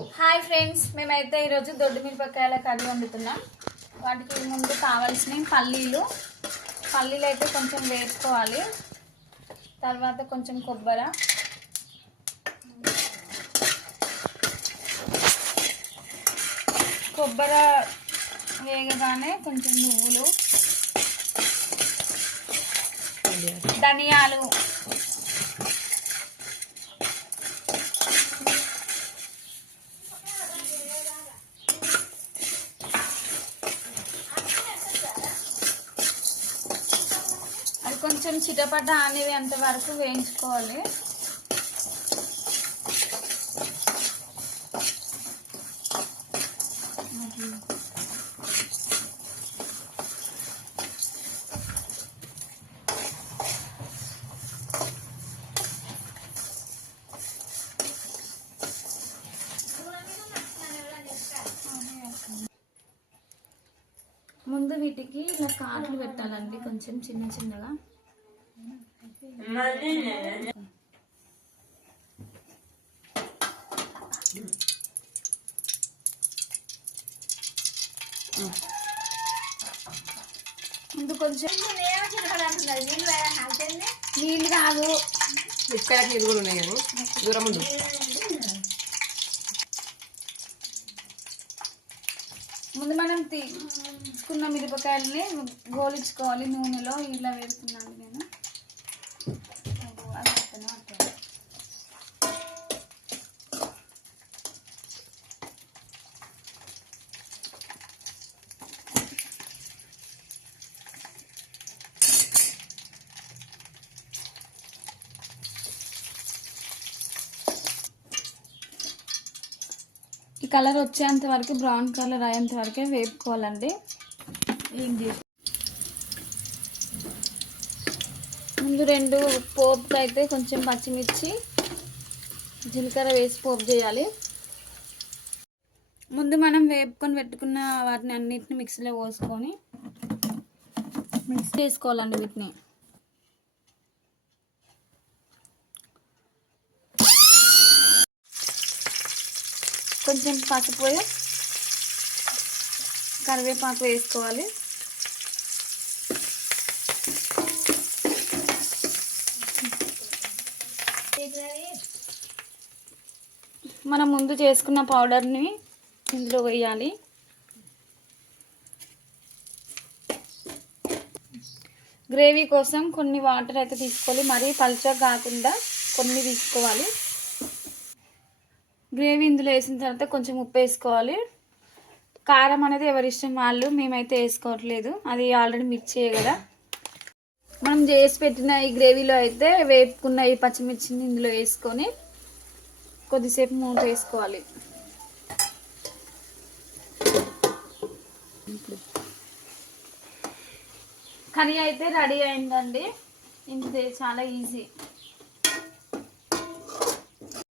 Hi friends మేమైతే ఈరోజు దొడ్డు మిరపకాయల కర్రీ వండుతున్నాం. వాటికి ముందు కావాల్సినవి పల్లీలు. పల్లీలు అయితే కొంచెం వేసుకోవాలి. తర్వాత కొంచెం కొబ్బరి. కొబ్బరి వేగగానే కొంచెం నువ్వులు. ధనియాలు. కొంచెం చిటపట అనేది అంతవరకు వేయించుకోవాలి. ముందు వీటికి ఇలా కాట్లు పెట్టాలండి కొంచెం చిన్న చిన్నగా. ముందు కొంచెం నీళ్ళు కాదు. మిరపకాయలకి ఇది కూడా ఉన్నాయి కానీ దూరం ఉండు. ముందు మనం తీసుకున్న మిరపకాయలని గోలించుకోవాలి నూనెలో ఇలా వేస్తున్నాను నేను అదిగో, అది అట్టనే అట్టనే. ఈ కలర్ వచ్చేంత వరకు బ్రౌన్ కలర్ అయ్యేంత వరకే వేపుకోవాలండి. ముందు రెండు పోపుకి అయితే కొంచెం పచ్చిమిర్చి జీలకర్ర వేసి పోపు చేయాలి. ముందు మనం వేపుకొని పెట్టుకున్న వాటిని అన్నిటిని మిక్సీలో పోసుకొని మిక్స్ చేసుకోవాలండి వీటిని. కొంచెం పసుపు కరివేపాకు వేసుకోవాలి. మనం ముందు చేసుకున్న పౌడర్ని ఇందులో వేయాలి. గ్రేవీ కోసం కొన్ని వాటర్ అయితే తీసుకోవాలి. మరీ పల్చగా కాకుండా కొన్ని తీసుకోవాలి. గ్రేవీ ఇందులో వేసిన తర్వాత కొంచెం ఉప్పు వేసుకోవాలి. కారం అనేది ఎవరి ఇష్టం వాళ్ళు మేమైతే వేసుకోవట్లేదు. అది ఆల్రెడీ మిర్చి కదా. మనం చేసి పెట్టిన ఈ గ్రేవీలో అయితే వేపుకున్న ఈ పచ్చిమిర్చిని ఇందులో వేసుకొని కొద్దిసేపు మూత వేసుకోవాలి. కర్రీ అయితే రెడీ అయిందండి. ఇంతే చాలా ఈజీ